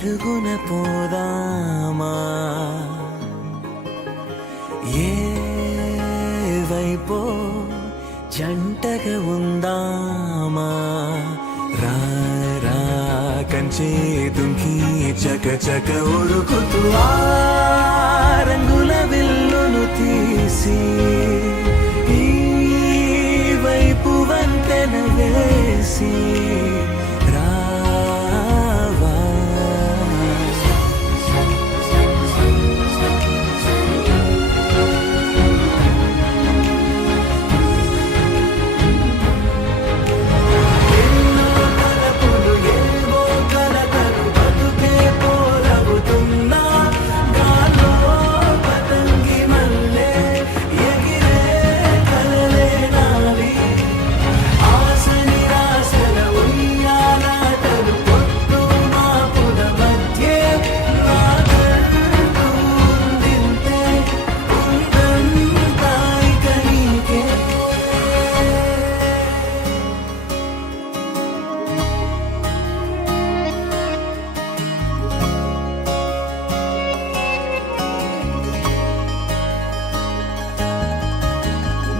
పరుగున పోదామా ఏ వైపో జంటగా ఉందామా రా రా కంచే దుంకి చక చక ఉరుకుతూ ఆ రంగుల విల్లును తీసి ఈ వైపు వంతెన వేసి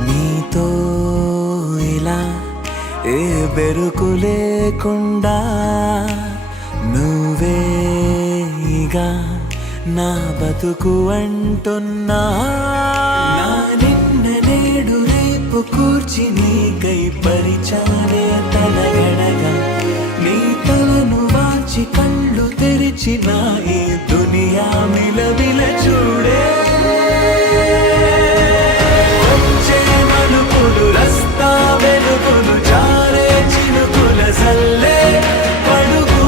నీతో ఇలా ఏ బెరుకు లేకుండా నువ్వేగా నా బతుకు అంటున్నా నిన్న నేడు రేపు కూర్చి నీకై పరిచానే తలగడగా నీ తలను వాచి కళ్ళు తెరిచిన ఈ దునియా మిలవిల చూడే రస్తా వెలుగులు జారే చినుకుల సల్లే పడుగు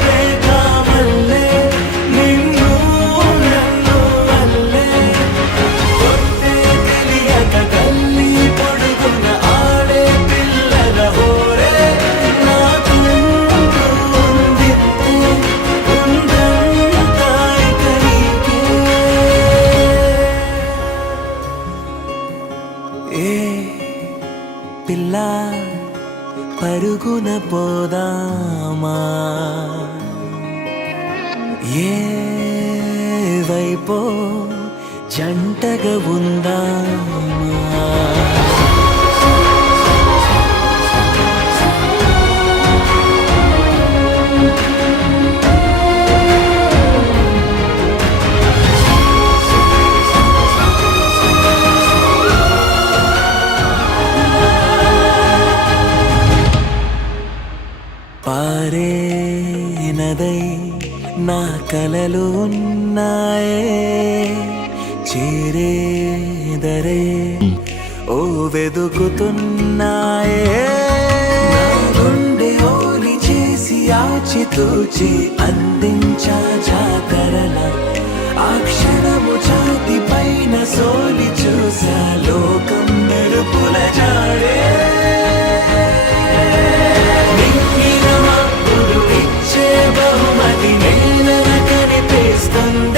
ప్రేమ మల్లే నిన్ను నన్ను వల్లే కొట్టే తెలియక కల్లి పొడుగున ఆడే పిల్లల హోరే నా కుందితే ఉందంతాయి కరికే ఏ పిల్ల పరుగున పోదామా ఏ వైపో జంటగా ఉందామా పారే నదై నా కలలు ఉన్నాయే చేరేదరే ఓ వెదుకుతున్నాయే నా గుండె ఓలి చేసి ఆచితూచి అందించా జాతరల ఆ క్షణము ఛాతి పైన సోలి చూసా లోకం మెరుపుల జాడే బహుమతి నేల కనిపిస్తుంది